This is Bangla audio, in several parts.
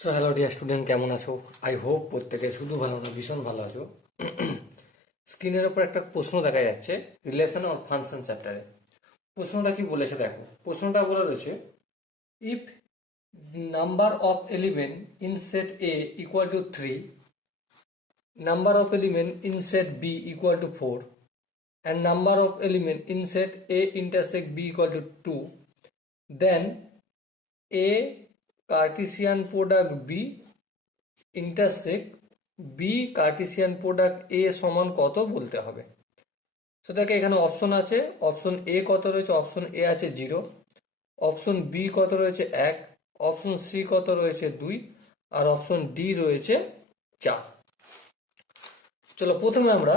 সো হ্যালো ডিয়ার স্টুডেন্ট, কেমন আছো? আই হোপ প্রত্যেকে শুধু ভালো না, ভীষণ ভালো আছো। স্ক্রিনের ওপর একটা প্রশ্ন দেখা যাচ্ছে রিলেশন অর ফাংশন চ্যাপ্টারে। প্রশ্নটা কি বলেছে দেখো। প্রশ্নটা বলে রয়েছে, if number of element in set A equal to 3, number of element in set B equal to 4, and number of element in set A intersect B equal to 2, then A Cartesian product B intersect B Cartesian product A সমান কত বলতে হবে। তো দেখো এখানে অপশন আছে, অপশন এ কত রয়েছে, অপশন এ আছে 0, অপশন বি কত রয়েছে 1, অপশন সি কত রয়েছে 2, আর অপশন ডি রয়েছে 4। চলো প্রথমে আমরা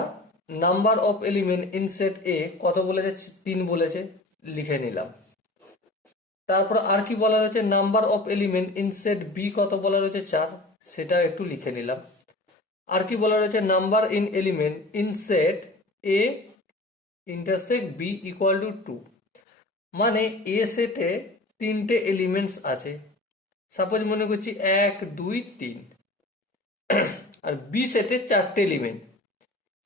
number of element in set A কত বলেছে, 3 বলেছে, লিখে নিলাম। তারপর আর কি বলা রয়েছে, number of element in set B কত বলা রয়েছে 4, সেটা একটু লিখে নিলাম। আর কি বলা রয়েছে, number in element in set A intersect B equal to 2, মানে এ সেটে 3টে এলিমেন্টস আছে। সাপোজ মনে করছি 1 2 3, আর বি সেটে 4টে এলিমেন্ট,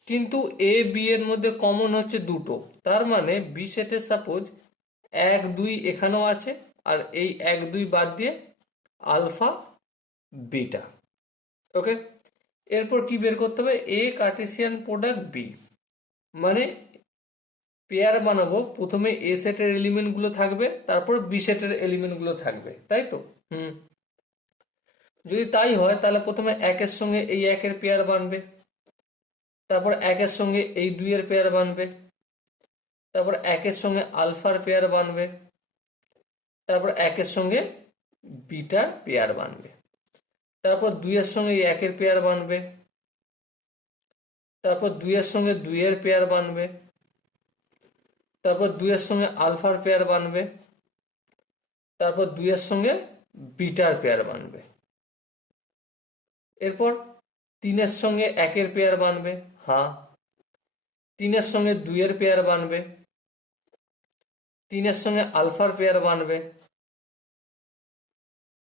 কিন্তু এ বি এর মধ্যে কমন হচ্ছে 2টো, তার মানে বি সেটের সাপোজ 1 2 এখানেও আছে, আর এই 1 2 বাদ দিয়ে আলফা বিটা। ওকে, এরপর কি বের করতে হবে, এ কার্টেসিয়ান প্রোডাক্ট বি, মানে পেয়ার বানাবো। প্রথমে এ সেটের এলিমেন্ট গুলো থাকবে, তারপর বি সেটের এলিমেন্ট গুলো থাকবে, তাই তো? যদি তাই হয় তাহলে প্রথমে 1-এর সঙ্গে এই 1-এর পেয়ার বানবে, তারপর 1-এর সঙ্গে এই 2-এর পেয়ার বানবে, তারপর 1-এর সঙ্গে আলফার পেয়ার বানবে, তারপর 1-এর সঙ্গে বিটার পেয়ার বানবে, তারপর 2-এর সঙ্গে এই 1-এর পেয়ার বানবে, তারপর 2-এর সঙ্গে 2-এর পেয়ার বানবে, তারপর 2-এর সঙ্গে আলফার পেয়ার বানবে, তারপর 2-এর সঙ্গে বিটার পেয়ার বানবে। এরপর 3-এর সঙ্গে 1-এর পেয়ার বানবে, হ্যাঁ। 3-এর সঙ্গে 2-এর পেয়ার বানবে, 3-এর সঙ্গে আলফার পেয়ার বানবে,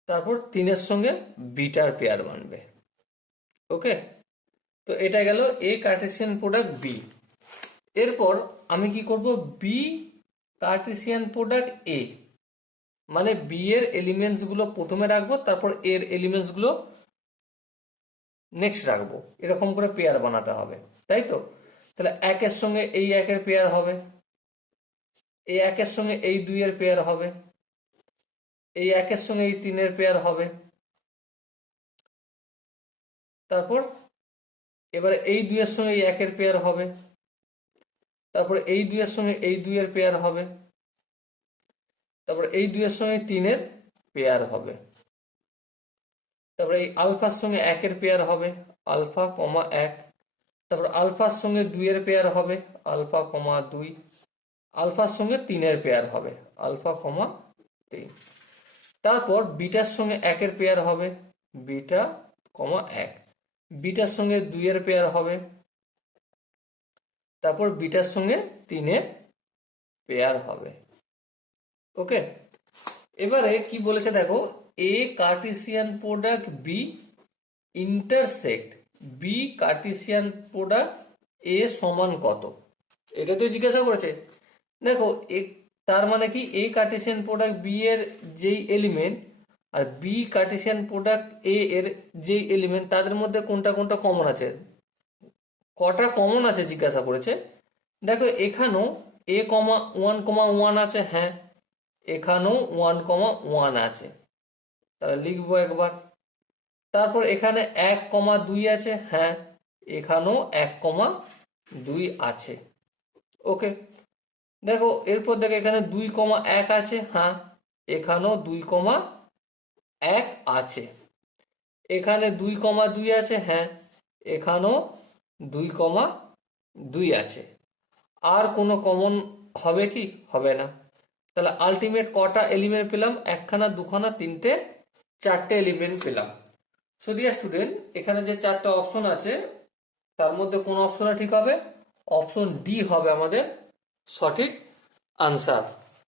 তারপর 3-এর সঙ্গে বিটার পেয়ার বানবে। ওকে, তো এটা গেল এ কার্টেসিয়ান প্রোডাক্ট বি। এরপর আমি কি করব, বি কার্টেসিয়ান প্রোডাক্ট এ, মানে বি এর এলিমেন্টস গুলো প্রথমে রাখবো, তারপর এর এলিমেন্টস গুলো নেক্সট রাখবো, এরকম করে পেয়ার বানাতে হবে, তাই তো? তাহলে 1-এর সঙ্গে এই 1-এর পেয়ার হবে, এই 1-এর সঙ্গে এই 2-এর পেয়ার হবে, এই 1-এর সঙ্গে এই 3-এর পেয়ার হবে, তারপর এবারে এই 2-এর সঙ্গে এই 1-এর পেয়ার হবে, তারপর এই 2-এর সঙ্গে এই 2-এর পেয়ার হবে, তারপর এই 2-এর সঙ্গে 3-এর পেয়ার হবে, তারপর এই আলফার সঙ্গে 1-এর পেয়ার হবে, আলফা কমা 1, তারপর আলফার সঙ্গে 2-এর পেয়ার হবে, আলফা কমা 2, আলফার সঙ্গে 3-এর পেয়ার হবে, আলফা কমা 3, তারপর বিটার সঙ্গে 1-এর পেয়ার হবে, বিটা কমা 1, বিটার সঙ্গে 2-এর পেয়ার হবে, তারপর বিটার সঙ্গে 3-এর পেয়ার হবে। ওকে, এবারে কি বলেছে দেখো, A Cartesian product B intersect B Cartesian product A সমান কত, এটা তো জিজ্ঞাসা করেছে। দেখো তার মানে কি, এ কার্টেসিয়ান প্রোডাক্ট বি এর যেই এলিমেন্ট আর বি কার্টেসিয়ান প্রোডাক্ট এ এর যেই এলিমেন্ট, তাদের মধ্যে কোনটা কোনটা কমন আছে, কটা কমন আছে জিজ্ঞাসা করেছে। দেখো এখানেও এ কমা 1,1 আছে, হ্যাঁ, এখানেও 1,1 আছে, তাহলে লিখবো একবার। তারপর এখানে 1,2 আছে, হ্যাঁ, এখানেও 1,2 আছে। ওকে, দেখো এরপর দেখো এখানে 2,1 আছে, হ্যাঁ, এখানেও 2,1 আছে, এখানে 2,2 আছে, হ্যাঁ, এখানেও 2,2 আছে। আর কোনো কমন হবে কি, হবে না। তাহলে আলটিমেট কটা এলিমেন্ট পেলাম, একখানা, দুখানা, তিনটে, 4টে এলিমেন্ট পেলাম। সো ডিয়ার স্টুডেন্ট, এখানে যে 4টা অপশন আছে তার মধ্যে কোন অপশনটা ঠিক হবে, অপশন ডি হবে আমাদের সঠিক আনসার।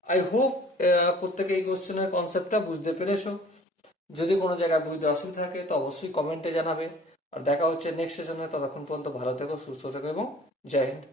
আই হোপ প্রত্যেকে এই কোশ্চেনের কনসেপ্টটা বুঝতে পেরেছো। যদি কোনো জায়গায় বুঝতে অসুবিধা থাকে তো অবশ্যই কমেন্টে জানাবে। আর দেখা হচ্ছে নেক্সট সেশনে, ততক্ষণ পর্যন্ত ভালো থেকো, সুস্থ থেকো এবং জয় হিন্দ।